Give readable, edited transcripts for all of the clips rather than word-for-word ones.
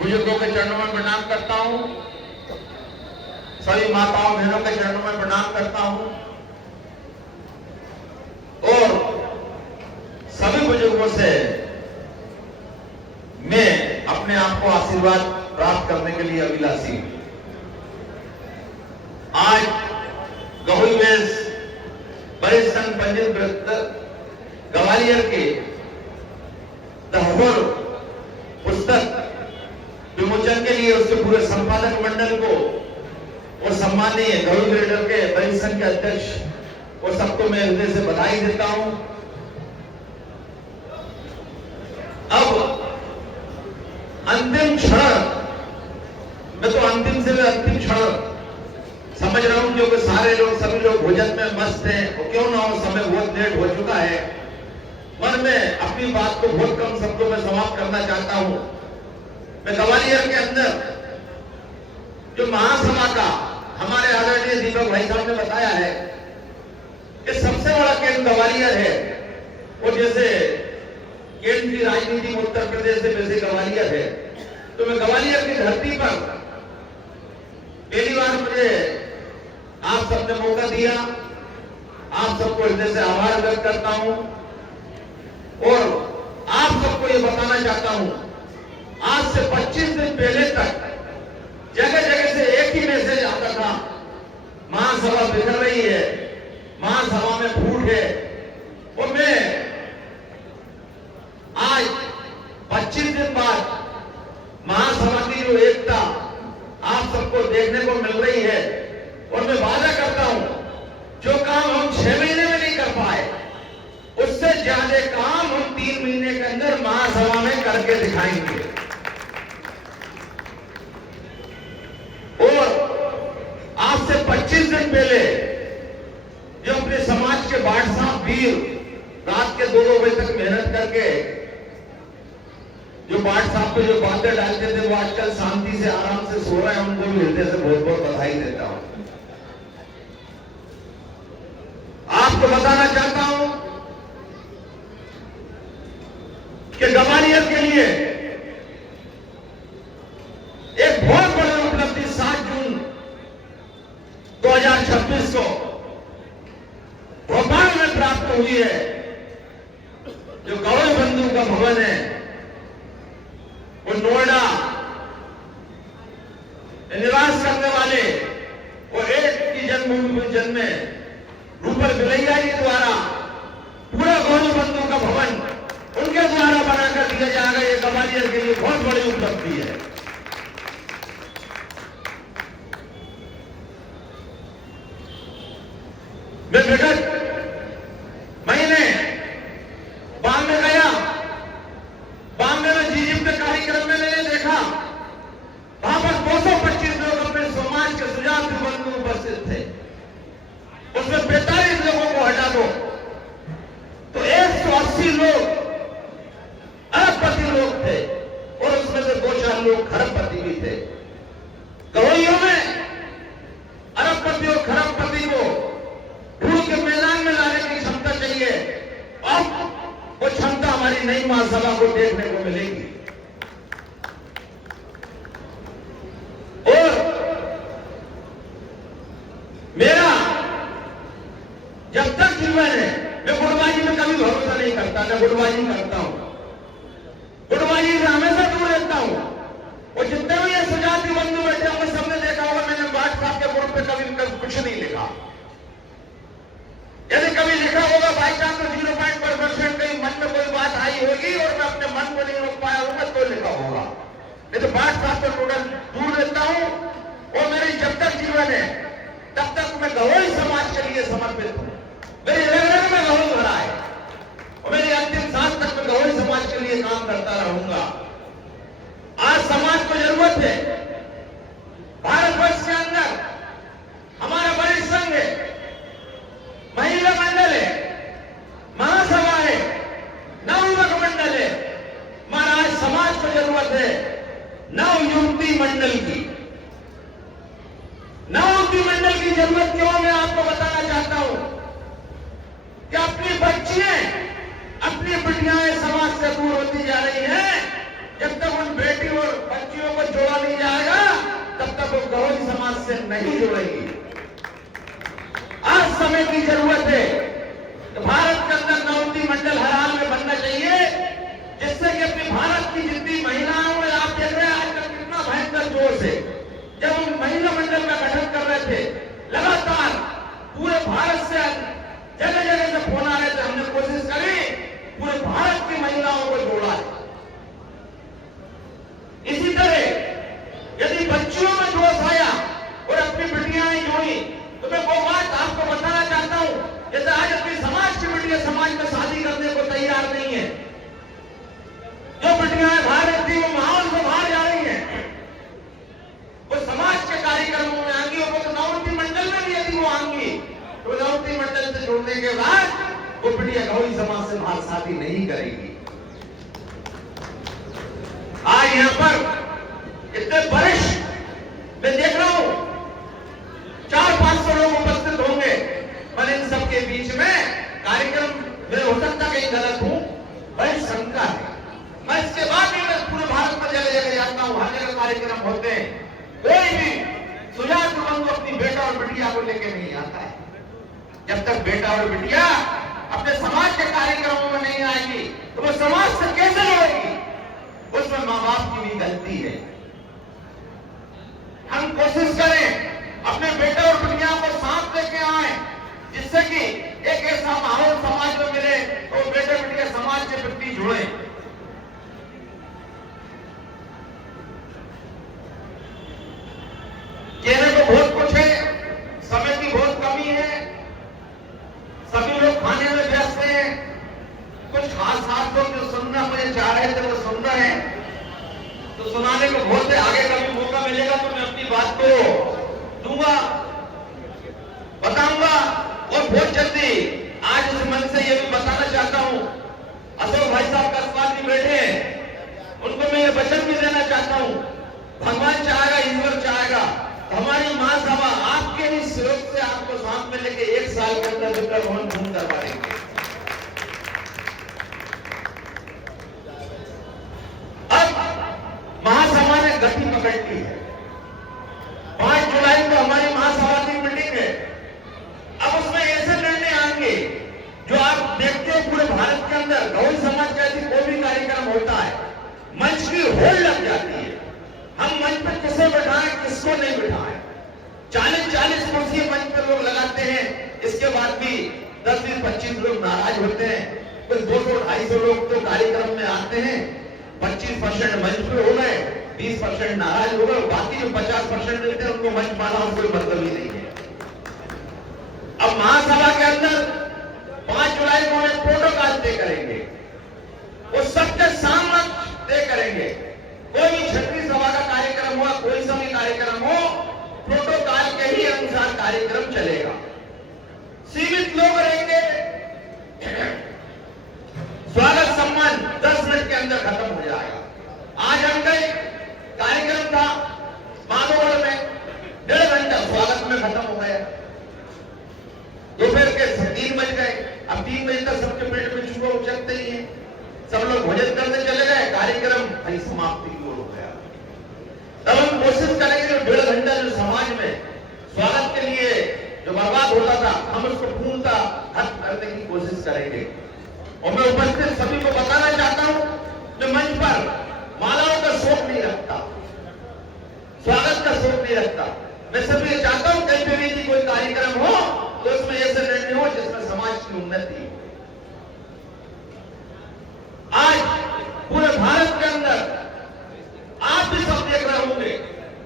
बुजुर्गों के चरणों में प्रणाम करता हूं, सभी माताओं बहनों के चरणों में प्रणाम करता हूं और सभी बुजुर्गों से मैं अपने आप को आशीर्वाद प्राप्त करने के लिए अभिलाषी हूं। आज गहुई वेश वरिष्ठ संघ पंजीकृत ग्वालियर के दहबोर पुस्तक विमोचन के लिए उसके पूरे संपादक मंडल को और सम्मानीय गहुई ग्रेडर के वरिष्ठ संघ के अध्यक्ष और सबको मैं हृदय से बधाई देता हूं। अब अंतिम क्षण, मैं तो अंतिम से अंतिम क्षण समझ रहा हूं, क्योंकि सारे लोग सभी लोग भोजन में मस्त हैं और क्यों ना हो, समय बहुत लेट हो चुका है। पर मैं अपनी बात को बहुत कम शब्दों में समाप्त करना चाहता हूं। मैं ग्वालियर के अंदर जो महासभा का हमारे आदरणीय दीपक भाई साहब ने बताया है कि सबसे बड़ा केंद्र ग्वालियर है, और जैसे केंद्र की राजनीति में उत्तर प्रदेश से वैसे ग्वालियर है, तो मैं ग्वालियर की धरती पर पहली बार मुझे आप सबने मौका दिया, आप सबको हृदय से आभार व्यक्त करता हूं और आप सबको यह बताना चाहता हूं, आज से 25 दिन पहले तक जगह जगह से एक ही मैसेज आता था, महासभा बिखर रही है, महासभा में फूट है। और मैं आज 25 दिन बाद महासभा की जो एकता आप सबको देखने को मिल रही है, और मैं वादा करता हूं जो काम हम 6 महीने में नहीं कर पाए, उससे ज्यादा काम हम 3 महीने के अंदर महासभा में करके दिखाएंगे। और आज से 25 दिन पहले जो अपने समाज के बाट साहब वीर रात के 2-2 बजे तक मेहनत करके जो बाट साहब पे जो बातें डालते थे, वो आजकल शांति से आराम से सो रहे हैं, उनको भी हृदय से बहुत बहुत बधाई देता हूं। आपको बताना चाहता हूं कि ग्वालियर के लिए एक बहुत बड़ी उपलब्धि 7 जून 2026 को भोपाल में प्राप्त हुई है। जो गौरव बंधु का भवन है, वो नोएडा निवास करने वाले वो एक की जन्मभूमि में जन्मे रूपर बिलैया जी द्वारा पूरा गौरव बंधु का भवन उनके द्वारा बनाकर दिया जाएगा। ये ग्वालियर के लिए बहुत बड़ी उपलब्धि है। मैं विगत महीने बॉम्बे गया, बॉम्बे में जीजीप के कार्यक्रम में मैंने देखा वहां पर 225 लोग अपने समाज के सुजात बंधु उपस्थित थे। उसमें 45 लोगों को हटा दो तो 180 लोग अरबपति लोग थे, और उसमें से 2-4 लोग खरबपति भी थे। गवैयों में अरबपति और खरबपति को ढूंढ के मैदान में लाने की क्षमता चाहिए। अब वो क्षमता हमारी नई महासभा को देखने को मिलेगी। और मेरा जब तक जीवन है, मैं गुटबाजी में कभी भरोसा नहीं करता, मैं गुटबाजी करता हूं, गुटबाजी से हमेशा दूर रहता हूं। और जितने भी ये सुजाति बंधु बैठे होंगे, सबने देखा होगा मैंने बाट साहब के ग्रुप पे कभी कुछ नहीं लिखा। यदि कभी लिखा होगा बाई चांस तो 0.5% कहीं मन में कोई बात आई होगी और मैं अपने मन को नहीं रोक पाया होगा तो लिखा होगा, नहीं तो बाट साहब से टोटल दूर रहता हूं। और मेरी जब तक जीवन है तब तक मैं गवई समाज के लिए समर्पित हूं। मेरी रग में गवई भरा है और मेरी अंतिम सांस तक मैं गवई समाज के लिए काम करता रहूंगा। आज समाज को जरूरत है, भारतवर्ष के अंदर हमारा वरिष्ठ संघ है, महिला मंडल है, महासभा है, नवयुवक मंडल है, हमारा आज समाज को जरूरत है नवयुवती मंडल की। नवयुवती मंडल की जरूरत क्यों, मैं आपको बताना नहीं जोड़ेगी। आज समय की जरूरत है कि भारत के अंदर नवोन्नति मंडल हर हाल में बनना चाहिए, जिससे कि अपनी भारत की जितनी महिलाओं में आप देख रहे हैं आज तक कितना भयंकर जोश है। जब हम महिला मंडल का गठन कर रहे थे, लगातार पूरे भारत से जगह जगह से फोन आ रहे थे, हमने कोशिश करी पूरे भारत की महिलाओं को जोड़ा है। इसी तरह यदि बच्चियों में जोश आया और अपनी बेटियां जोड़ी, तो मैं वो बात आपको बताना चाहता हूं, जैसे आज अपनी समाज की बेटियां समाज में शादी करने को तैयार नहीं है, जो बेटियां बाहर रहती वो माहौल से बाहर जा रही है, वो समाज के कार्यक्रमों में आएंगी, और वो तो नवोन्नति मंडल में भी यदि वो आएंगी तो नवोन्नति मंडल से जुड़ने के बाद वो बेटियां गौरी समाज से बाहर शादी नहीं करेगी। आज यहां पर इतने वरिष्ठ मैं देख रहा हूं 400-500 लोग उपस्थित होंगे, पर इन सबके बीच में कार्यक्रम में हो सकता कहीं गलत हूं, बड़ी शंका है। मैं इसके बाद भी मैं पूरे भारत में जगह जगह जाता हूं, हर जगह कार्यक्रम होते हैं, कोई भी सुजात बंधु अपनी बेटा और बिटिया को लेकर नहीं आता है। जब तक बेटा और बिटिया अपने समाज के कार्यक्रमों में नहीं आएगी तो वो समाज से कैसे लड़ेगी? उसमें मां बाप की भी गलती है। हम कोशिश करें अपने बेटे और बिटिया को साथ लेके आए, जिससे कि एक ऐसा माहौल समाज में मिले तो बेटे बिटिया समाज के प्रति जुड़े। कहने को बहुत कुछ है, समय की बहुत कमी है, सभी लोग खाने में व्यस्त हैं, कुछ खास खास लोग जो सुनना मुझे चाह रहे थे वो सुन रहे हैं, तो सुनाने को बहुत है। आगे कभी मौका मिलेगा तो मैं अपनी बात को दूंगा, बताऊंगा। और बहुत जल्दी आज इस मन से ये भी बताना चाहता हूं, अशोक भाई साहब का स्वाद भी बैठे हैं, उनको मैं ये वचन भी देना चाहता हूं, भगवान चाहेगा, ईश्वर चाहेगा, हमारी महासभा आपके ही सहयोग से आपको साथ में लेके 1 साल के अंदर विक्रम भवन पूर्ण करवा देंगे। अब महासभा ने गति पकड़ ली है, 5 जुलाई को हमारी महासभा की मीटिंग है। अब उसमें ऐसे निर्णय आएंगे जो आप देखते हो पूरे भारत के अंदर गौरी समाज का यदि कोई भी कार्यक्रम होता है, मंच की होड़ लग जाती है, हम मंच पर किसे बैठाएं किसको नहीं बैठाएं। 40-40 कुर्सी मंच पर लोग लगाते हैं, इसके बाद भी 10-25 लोग नाराज होते हैं। कुछ 200-250 लोग तो कार्यक्रम में आते हैं, 25% मंच पे हो गए, 20% नाराज हो गए, बाकी जो 50% रहते हैं उनको मंच पाना और कोई मतलब ही नहीं है। अब महासभा के अंदर 5 जुलाई को एक प्रोटोकॉल तय करेंगे, वो सबके सामने तय करेंगे। कोई भी क्षत्रिय सभा का कार्यक्रम हुआ, कोई सा भी कार्यक्रम हो, प्रोटोकॉल के ही अनुसार कार्यक्रम चलेगा। सीमित लोग रहेंगे, स्वागत सम्मान 10 मिनट के अंदर खत्म हो जाएगा। आज हम गए, कार्यक्रम था माधोगढ़ में, 1.5 घंटा स्वागत में खत्म हो गया। दोपहर के 3 बज गए, अब 3 बजे तक सबके पेट में चूहा उचकते ही है, सब लोग भोजन करने चले गए, कार्यक्रम वही समाप्ति की ओर हो गया। तब हम कोशिश करेंगे जो 1.5 घंटा जो समाज में स्वागत के लिए जो बर्बाद होता था, हम उसको पूर्णतः खत्म करने की कोशिश करेंगे। और मैं उपस्थित सभी को बताना चाहता हूं, मैं मंच पर मालाओं का शौक नहीं रखता, स्वागत का शौक नहीं रखता। मैं सभी चाहता हूं कहीं भी यदि कोई कार्यक्रम हो तो उसमें ऐसे निर्णय हो जिसमें समाज की उन्नति। आज पूरे भारत के अंदर आप भी सब देख रहे होंगे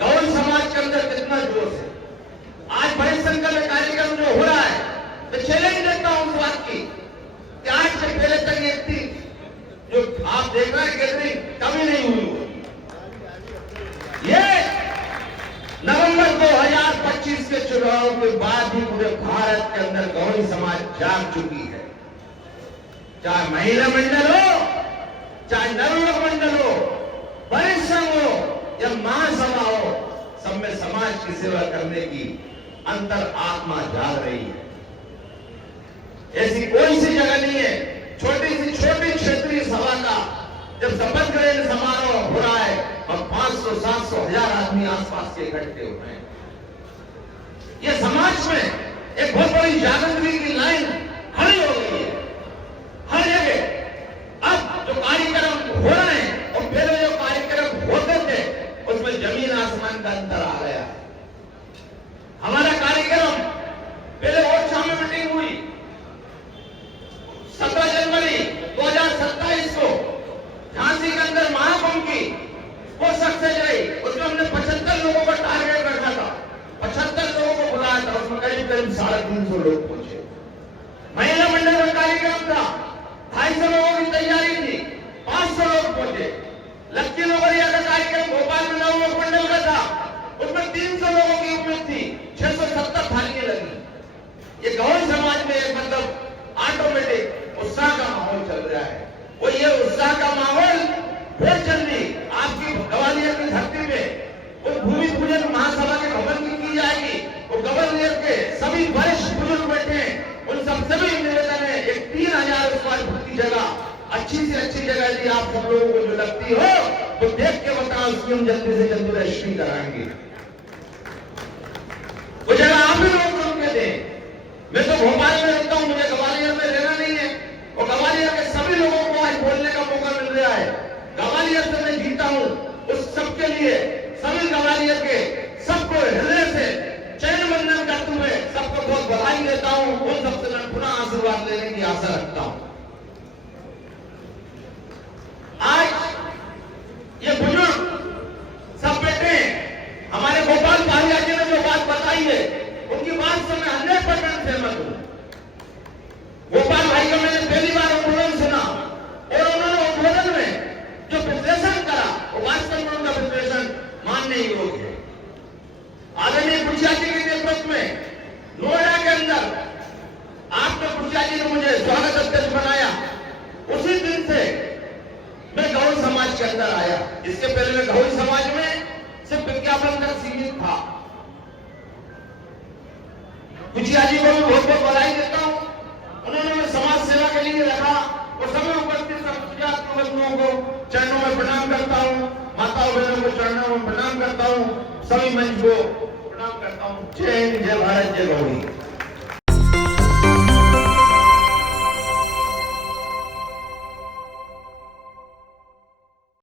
गौरी समाज के अंदर कितना जोश है। आज बड़े संख्या में कार्यक्रम जो हो रहा है, मैं चैलेंज देता हूं उस बात की कि आज से पहले तक ये थी जो आप देख रहे हैं गैदरिंग कभी नहीं हुई। ये नवंबर 2025 के चुनाव के बाद ही पूरे भारत के अंदर गौरी समाज जाग चुकी है। चाहे महिला मंडल हो, चाहे नवयुवक मंडल हो, परिश्रम हो या महासभा हो, सब में समाज की सेवा करने की अंतर आत्मा जाग रही है। ऐसी कोई सी जगह नहीं है, छोटी क्षेत्रीय सभा का जब शपथ ग्रहण समारोह हो रहा है और 500, 700, 1000 आदमी आसपास के इकट्ठे हो रहे हैं, पास में एक बहुत बड़ी जागृति की लाइन खड़ी हो गई है हर जगह। अब जो कार्यक्रम हो रहे हैं और पहले जो कार्यक्रम होते थे उसमें जमीन आसमान का अंतर आ गया। हमारा कार्यक्रम पहले ओरछा में मीटिंग हुई 17 जनवरी 2027 को झांसी के अंदर महाकुंभ की वो सक्सेस रही। उसमें हमने 75 लोगों का टारगेट रखा था, 75 लोगों को बुलाया था, उसमें करीब 350 लोग पहुंचे। महिला मंडल का कार्यक्रम था, 250 लोगों की तैयारी थी, 500 लोग पहुंचे। लक्की नौकरिया का कार्यक्रम भोपाल में नव मंडल का था, उसमें 300 लोगों की उम्मीद थी, 670 थालियां लगी। ये गौड़ समाज में एक मतलब ऑटोमेटिक उत्साह का माहौल चल रहा है। वो ये उत्साह का माहौल बहुत जल्दी आपकी ग्वालियर की धरती में वो भूमि पूजन महासभा के भवन की जाएगी। वो ग्वालियर के सभी वरिष्ठ बुजुर्ग बैठे हैं, उन सबसे भी निवेदन है एक 3000 स्क्वायर फुट की जगह अच्छी से अच्छी जगह यदि आप सब लोगों को जो लगती हो तो देख के बताओ, उसकी हम जल्दी से जल्दी रजिस्ट्री कराएंगे। वो जगह आप ही लोग चुन के दें। मैं तो भोपाल में रहता हूं, मुझे ग्वालियर में रहना नहीं है। और ग्वालियर के सभी लोगों को आज बोलने का मौका मिल रहा है। ग्वालियर से मैं जीता हूं, उस सबके लिए सभी ग्वालियर के सबको हृदय से चरण वंदन करते हुए सबको बहुत बधाई देता हूं। उन सबसे मैं पुनः आशीर्वाद लेने की आशा रखता हूं। आज ये बुजुर्ग सब बेटे हमारे गोपाल भारिया जी ने जो बात बताई है उनकी बात से मैं 100% सहमत हूं। गोपाल भाई का मैंने पहली बार उद्बोधन सुना और उन्होंने उद्बोधन में जो विश्लेषण करा वो वास्तव में उनका विश्लेषण मानने योग्य है। आदरणीय कुर्सिया जी के नेतृत्व में नोएडा के अंदर आपने कुर्सिया जी ने मुझे स्वागत अध्यक्ष बनाया। उसी दिन से मैं गौड़ समाज के अंदर आया। इसके पहले मैं गौड़ समाज में सिर्फ विज्ञापन तक सीमित था। कुचिया जी को भी बहुत बहुत बधाई देता हूं, उन्होंने समाज सेवा के लिए रखा। और सभी उपस्थित लोगों को चरणों में प्रणाम करता हूं, माताओं बहनों को चरणों में प्रणाम करता हूं, सभी मंच को प्रणाम करता हूं। जय हिंद, जय भारत, जय गौरी।